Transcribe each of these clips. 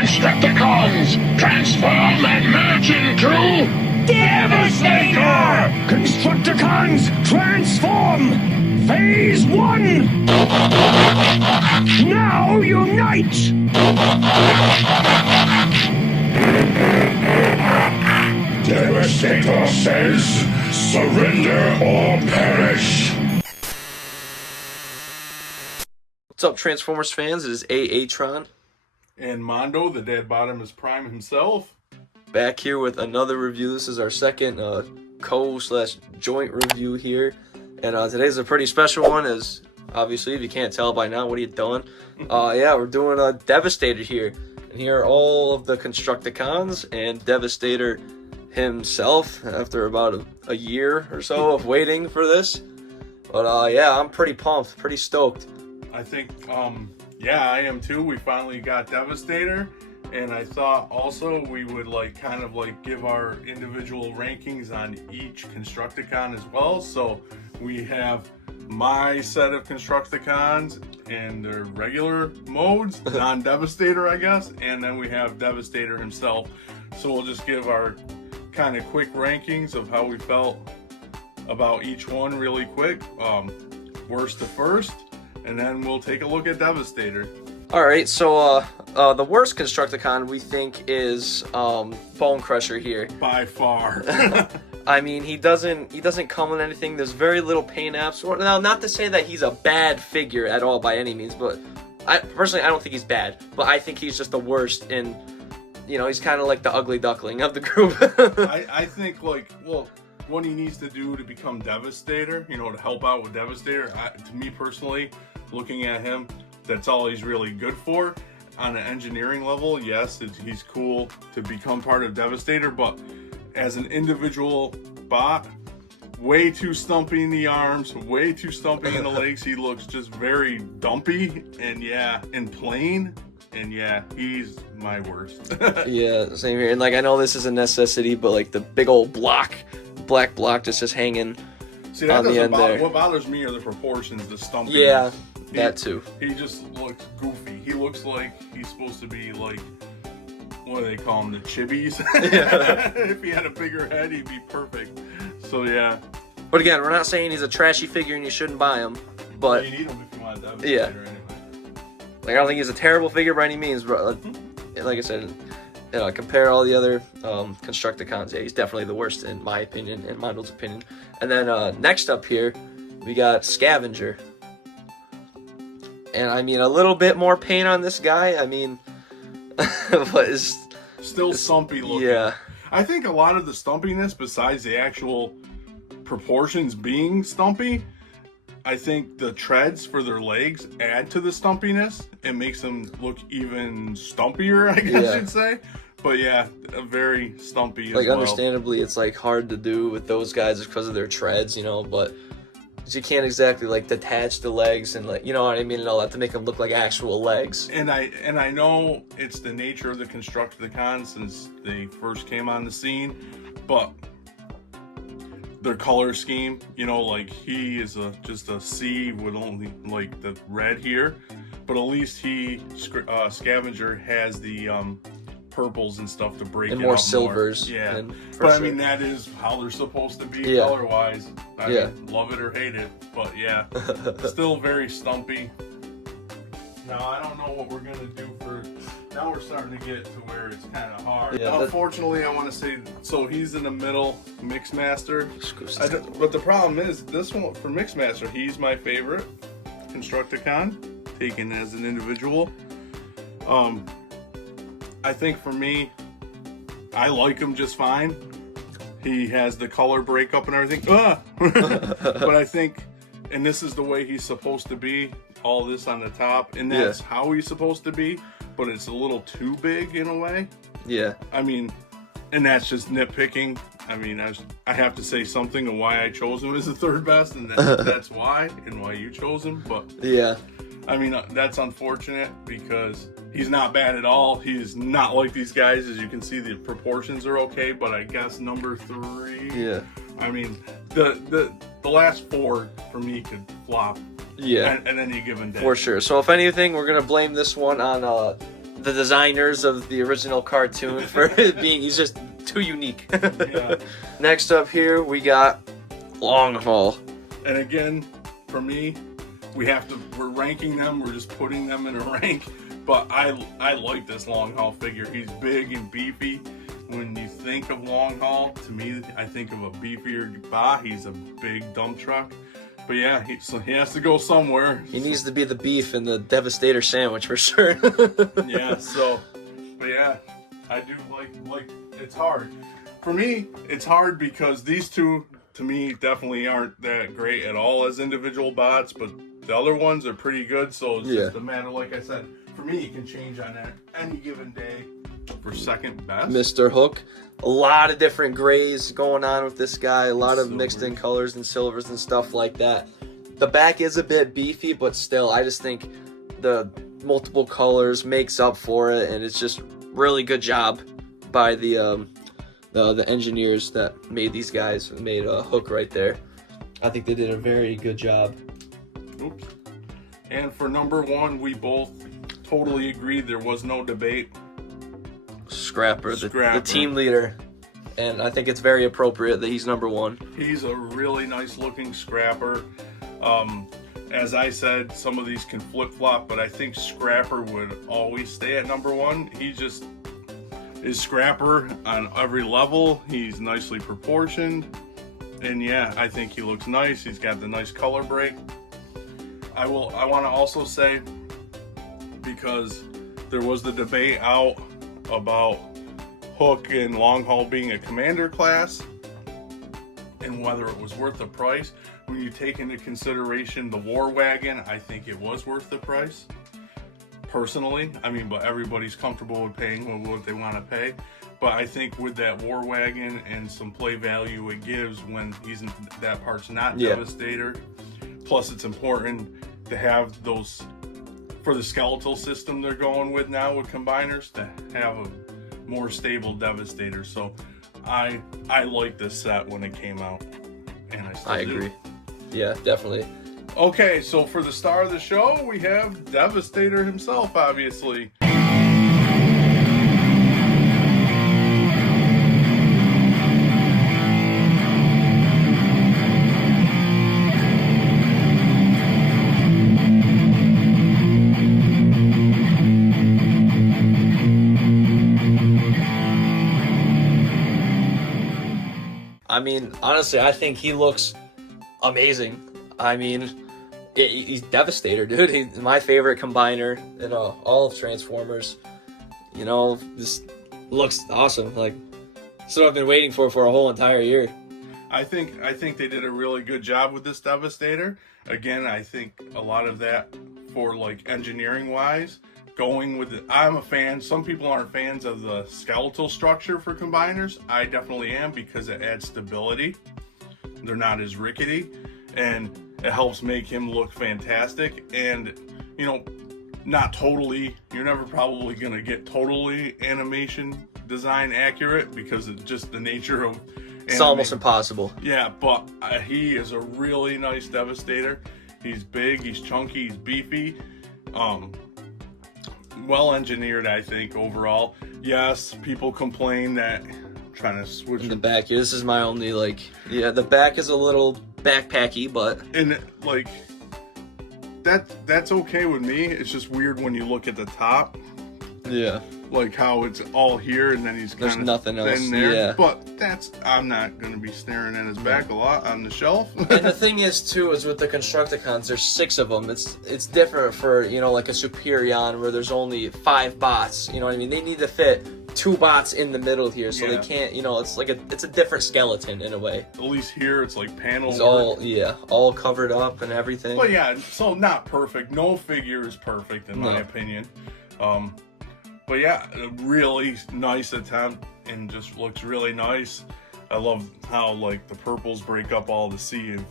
Constructicons, transform and merge into Devastator! Constructicons, transform! Phase 1! Now unite! Devastator says, surrender or perish! What's up, Transformers fans? It is Atron. And Mondo, the Dead Bottomless Prime himself. Back here with another review. This is our second co/joint review here. And today's a pretty special one, as obviously, if you can't tell by now, what are you doing? Yeah, we're doing a Devastator here. And here are all of the Constructicons and Devastator himself after about a year or so of waiting for this. But yeah, I'm pretty pumped, pretty stoked. I think, yeah, I am too. We finally got Devastator. And I thought also we would give our individual rankings on each Constructicon as well. So we have my set of Constructicons and their regular modes, non-Devastator, I guess. And then we have Devastator himself. So we'll just give our kind of quick rankings of how we felt about each one really quick. Worst to first. And then we'll take a look at Devastator. Alright, so the worst Constructicon we think is Bone Crusher here. By far. I mean, he doesn't come with anything. There's very little paint apps. Now, not to say that he's a bad figure at all by any means, but I don't think he's bad. But I think he's just the worst, and he's kind of like the ugly duckling of the group. I think what he needs to do to become Devastator, to help out with Devastator, to me personally, looking at him, that's all he's really good for. On an engineering level, yes, he's cool to become part of Devastator, but as an individual bot, way too stumpy in the arms, way too stumpy in the legs. He looks just very dumpy and plain. And yeah, he's my worst. Yeah, same here. And I know this is a necessity, but the big old black block just hanging. See, that on the end there. What bothers me are the proportions, the stumping. Yeah, that too. He just looks goofy. He looks like he's supposed to be what do they call him, the chibis? Yeah. If he had a bigger head, he'd be perfect. So yeah. But again, we're not saying he's a trashy figure and you shouldn't buy him. But you need him if you want to yeah. Anyway. I don't think he's a terrible figure by any means, but like I said, compare all the other Constructicons. Yeah, he's definitely the worst in my opinion and Mondo's opinion. And then next up here, we got Scavenger. And I mean, a little bit more paint on this guy. I mean, but it's still stumpy looking. Yeah. I think a lot of the stumpiness, besides the actual proportions being stumpy, I think the treads for their legs add to the stumpiness. It makes them look even stumpier, I guess you'd say. But yeah, very stumpy as well. Understandably, it's hard to do with those guys just because of their treads, but you can't exactly detach the legs and you know what I mean, and all that to make them look like actual legs. And I know it's the nature of the Constructicons since they first came on the scene, but their color scheme, he is just a C with only the red here, but at least Scavenger has the purples and stuff to break and it more up silvers. More. Yeah, but sure. I mean that is how they're supposed to be color wise. I mean, love it or hate it, but yeah, still very stumpy. Now I don't know what we're gonna do for. Now we're starting to get to where it's kind of hard. Yeah, unfortunately, I want to say so. He's in the middle, Mixmaster. But the problem is this one for Mixmaster. He's my favorite Constructicon, taken as an individual. I think for me, I like him just fine. He has the color breakup and everything. But I think, and this is the way he's supposed to be. All this on the top, and that's how he's supposed to be. But it's a little too big in a way. Yeah. I mean, and that's just nitpicking. I mean, I have to say something on why I chose him as the third best, and that's why, and why you chose him. But yeah, I mean, that's unfortunate because he's not bad at all. He's not like these guys. As you can see, the proportions are okay, but I guess number 3. Yeah. I mean, the last 4 for me could flop. Yeah. And then you give him day. For sure. So if anything, we're gonna blame this one on the designers of the original cartoon for being, he's just too unique. Yeah. Next up here, we got Long Haul. And again, for me, we're ranking them, we're just putting them in a rank. But I like this Long Haul figure. He's big and beefy. When you think of Long Haul, to me, I think of a beefier bot. He's a big dump truck. But yeah, he has to go somewhere. He needs to be the beef in the Devastator sandwich for sure. Yeah, but yeah, I do like it's hard. For me, it's hard because these two, to me, definitely aren't that great at all as individual bots, but the other ones are pretty good, so it's just a matter, like I said, for me, it can change on any given day for second best. Mr. Hook. A lot of different grays going on with this guy, a lot of mixed in colors and silvers and stuff like that. The back is a bit beefy, but still, I just think the multiple colors makes up for it, and it's just really good job by the engineers that made these guys, made a Hook right there. I think they did a very good job. Oops. And for number one, we both totally agreed. There was no debate. Scrapper, the team leader. And I think it's very appropriate that he's number one. He's a really nice looking Scrapper. As I said, some of these can flip-flop, but I think Scrapper would always stay at number one. He just is Scrapper on every level. He's nicely proportioned. And yeah, I think he looks nice. He's got the nice color break. I want to also say, because there was the debate out about Hook and Long Haul being a commander class and whether it was worth the price. When you take into consideration the War Wagon, I think it was worth the price. Personally, I mean, but everybody's comfortable with paying what they want to pay. But I think with that War Wagon and some play value it gives when that part's not Devastator. Plus, it's important to have those, for the skeletal system they're going with now with combiners, to have a more stable Devastator. So I like this set when it came out, and I agree. Yeah, definitely. Okay, so for the star of the show, we have Devastator himself, obviously. I mean, honestly, I think he looks amazing. I mean, he's Devastator, dude. He's my favorite combiner in all of Transformers. You know, this looks awesome. Like, this is what I've been waiting for a whole entire year. I think they did a really good job with this Devastator. Again, I think a lot of that for like engineering wise, going with it. I'm a fan. Some people aren't fans of the skeletal structure for combiners. I definitely am, because it adds stability. They're not as rickety, and it helps make him look fantastic. And, you know, not totally, you're never probably going to get totally animation design accurate, because it's just the nature of it's almost impossible. Yeah, but he is a really nice Devastator. He's big, he's chunky, he's beefy. Well engineered, I think, overall. Yes, people complain that trying to switch in the back here. This is my only the back is a little backpacky, but that's okay with me. It's just weird when you look at the top. Yeah. Like how it's all here and then he's kind of nothing else there. Yeah. But I'm not gonna be staring at his back a lot on the shelf. And the thing is too, is with the Constructicons, there's 6 of them. It's different for, you know, like a Superion where there's only 5 bots. You know what I mean? They need to fit 2 bots in the middle here, so they can't, you know, it's a different skeleton in a way. At least here it's like panel work. All covered up and everything. But yeah, so not perfect. No figure is perfect in my opinion. But yeah, a really nice attempt and just looks really nice. I love how like the purples break up all the sea of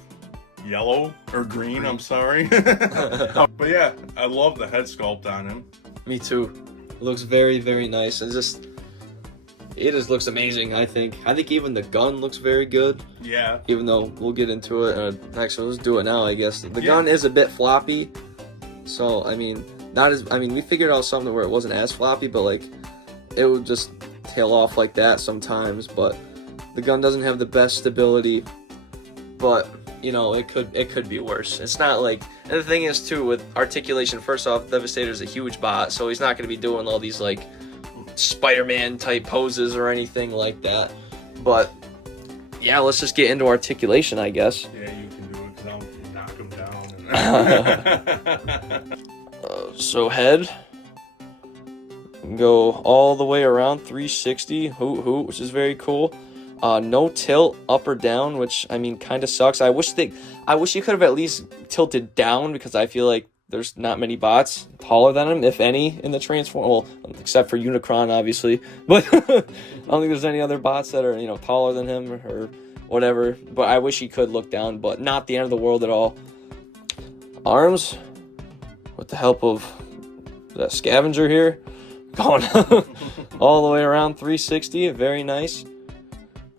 yellow or green. I'm sorry. But yeah, I love the head sculpt on him. Me too. It looks very, very nice. It just looks amazing. I think even the gun looks very good. Yeah. Even though we'll get into it. Actually, let's do it now. I guess the gun is a bit floppy. So I mean, not as, I mean, we figured out something where it wasn't as floppy, but like it would just tail off like that sometimes. But the gun doesn't have the best stability, but you know, it could be worse. It's not like, and the thing is too with articulation, first off, Devastator's a huge bot, so he's not going to be doing all these like Spider-Man type poses or anything like that. But yeah, let's just get into articulation, I guess. Yeah, you can do it because I'll knock him down. So head, go all the way around 360, hoot hoot, which is very cool. No tilt up or down, which I mean kind of sucks. I wish you could have at least tilted down, because I feel like there's not many bots taller than him, if any, in the transform. Well, except for Unicron, obviously, but I don't think there's any other bots that are, you know, taller than him or whatever. But I wish he could look down, but not the end of the world at all. Arms, with the help of the scavenger here, going all the way around 360, very nice.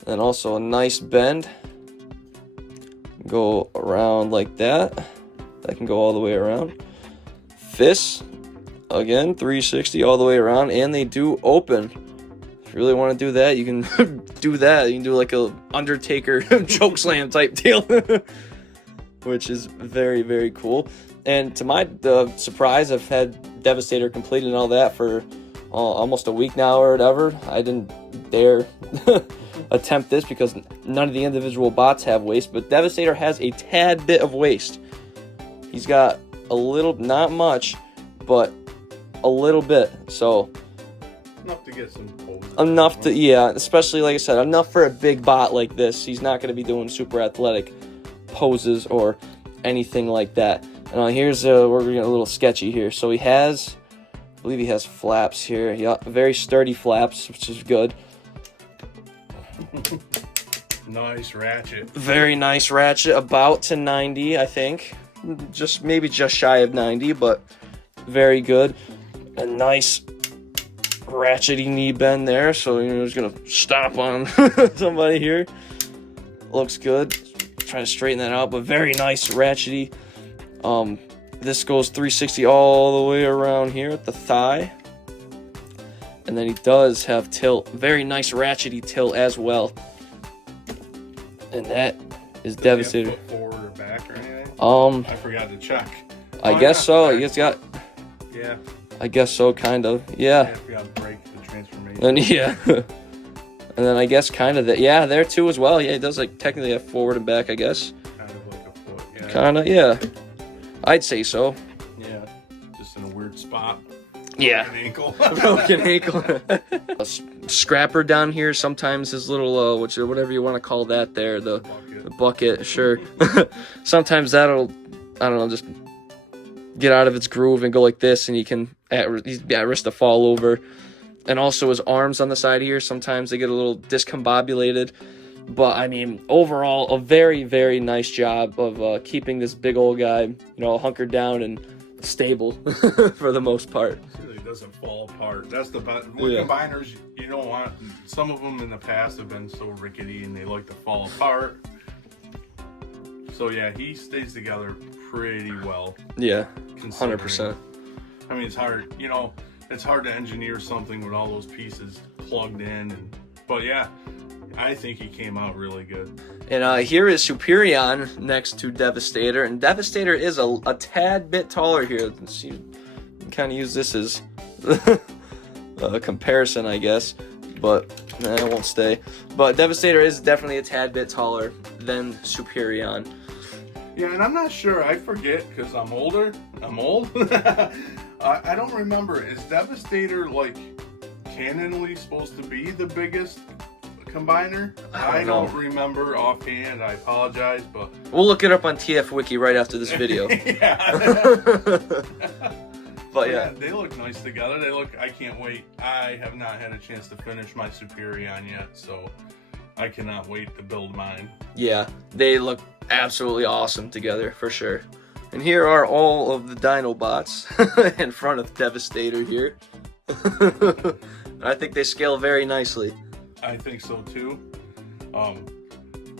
And also a nice bend. Go around like that. That can go all the way around. Fists, again, 360 all the way around, and they do open. If you really want to do that, you can do that. You can do like a Undertaker choke slam type deal, which is very, very cool. And to my surprise, I've had Devastator completed and all that for almost a week now or whatever. I didn't dare attempt this because none of the individual bots have waste, but Devastator has a tad bit of waste. He's got a little, not much, but a little bit. So enough to get some poses. Enough to, yeah, especially like I said, enough for a big bot like this. He's not going to be doing super athletic poses or anything like that. And here's we're getting a little sketchy here. So he has, I believe he has flaps here. Yeah, very sturdy flaps, which is good. Nice ratchet. Very nice ratchet, about to 90, I think. Maybe just shy of 90, but very good. A nice ratchety knee bend there, so you're just gonna stomp on somebody here. Looks good. Trying to straighten that out, but very nice ratchety. This goes 360 all the way around here at the thigh. And then he does have tilt. Very nice ratchety tilt as well. And that is Devastator. Forward or back or anything? I forgot to check. I guess so. It's got. Yeah. I guess so, kind of. Yeah. I forgot to break the transformation. And yeah. And then I guess kind of that. Yeah, there too as well. Yeah, it does like technically have forward and back, I guess. Kind of like a foot. Yeah. Kind of, yeah. I'd say so. Yeah. Just in a weird spot. Yeah. Broken ankle. Broken ankle. A scrapper down here. Sometimes his little, whatever you want to call that there, the bucket, sure. Sometimes that'll, I don't know, just get out of its groove and go like this, and he's at risk to fall over. And also his arms on the side here, sometimes they get a little discombobulated. But I mean, overall, a very, very nice job of keeping this big old guy, you know, hunkered down and stable for the most part. It doesn't fall apart. That's the best. With combiners, you don't want. Some of them in the past have been so rickety and they like to fall apart. So yeah, he stays together pretty well. Yeah, 100%. I mean, it's hard. You know, it's hard to engineer something with all those pieces plugged in. But yeah, I think he came out really good. And here is Superion next to Devastator, and Devastator is a tad bit taller here. So you can kind of use this as a comparison, I guess, but it won't stay. But Devastator is definitely a tad bit taller than Superion. Yeah, and I'm not sure. I forget because I'm older. I'm old. I don't remember. Is Devastator like canonally supposed to be the biggest combiner? I don't remember offhand. I apologize, but we'll look it up on TF Wiki right after this video. But yeah, they look nice together. They look. I can't wait. I have not had a chance to finish my Superion yet, so I cannot wait to build mine. Yeah, they look absolutely awesome together for sure. And here are all of the Dinobots in front of Devastator here. I think they scale very nicely. I think so too. Of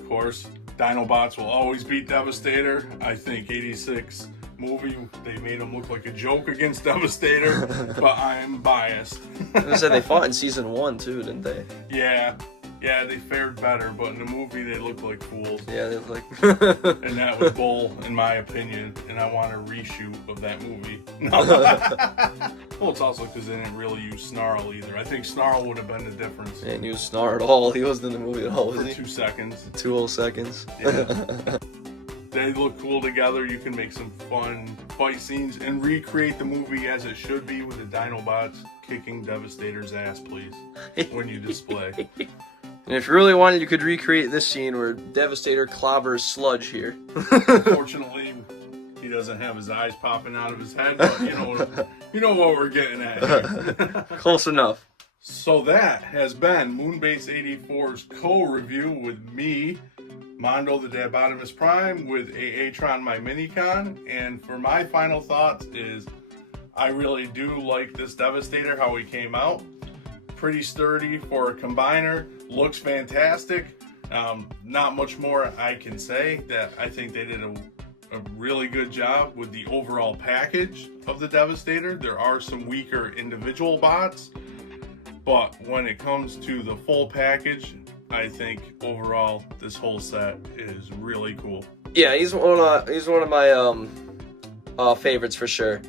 course, Dinobots will always beat Devastator. I think 86 movie. They made him look like a joke against Devastator, but I'm biased. They said they fought in season 1 too, didn't they? Yeah, they fared better, but in the movie they looked like fools. Yeah, they like. And that was bull, in my opinion, and I want a reshoot of that movie. No. Well, it's also because they didn't really use Snarl either. I think Snarl would have been the difference. He didn't use Snar at all. He wasn't in the movie at all, was For he? 2 seconds. 2 whole seconds. Yeah. They look cool together. You can make some fun fight scenes and recreate the movie as it should be with the Dinobots kicking Devastator's ass, please, when you display. And if you really wanted, you could recreate this scene where Devastator clobbers Sludge here. Unfortunately, he doesn't have his eyes popping out of his head, but you know what we're getting at here. Close enough. So that has been Moonbase 84's co-review with me, Mondo the Diabotimus Prime, with Aatron my Minicon. And for my final thoughts is, I really do like this Devastator, how he came out. Pretty sturdy for a combiner, looks fantastic. Not much more I can say. That I think they did a really good job with the overall package of the Devastator. There are some weaker individual bots, but when it comes to the full package, I think overall this whole set is really cool. Yeah, he's one of my favorites for sure.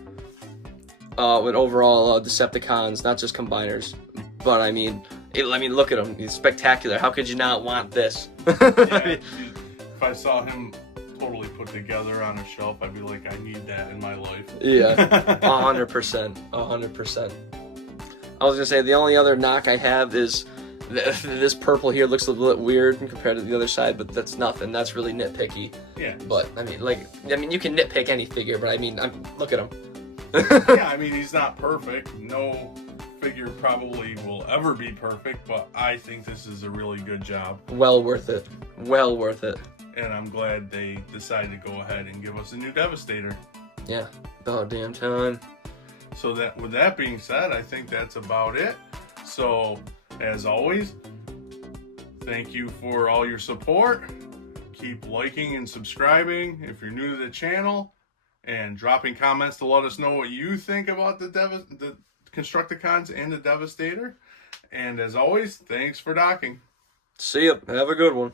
With overall Decepticons, not just combiners, but I mean, look at him. He's spectacular. How could you not want this? Yeah, if I saw him totally put together on a shelf, I'd be like, I need that in my life. Yeah, 100%, 100%. I was gonna say the only other knock I have is this purple here looks a little bit weird compared to the other side, but that's nothing. That's really nitpicky. Yeah. But I mean, you can nitpick any figure, but I mean, look at him. Yeah, I mean, he's not perfect. No figure probably will ever be perfect, but I think this is a really good job. Well worth it. Well worth it. And I'm glad they decided to go ahead and give us a new Devastator. Yeah, about damn time. So that, with that being said, I think that's about it. So, as always, thank you for all your support. Keep liking and subscribing if you're new to the channel, and dropping comments to let us know what you think about the Constructicons and the Devastator. And as always, thanks for docking. See ya. Have a good one.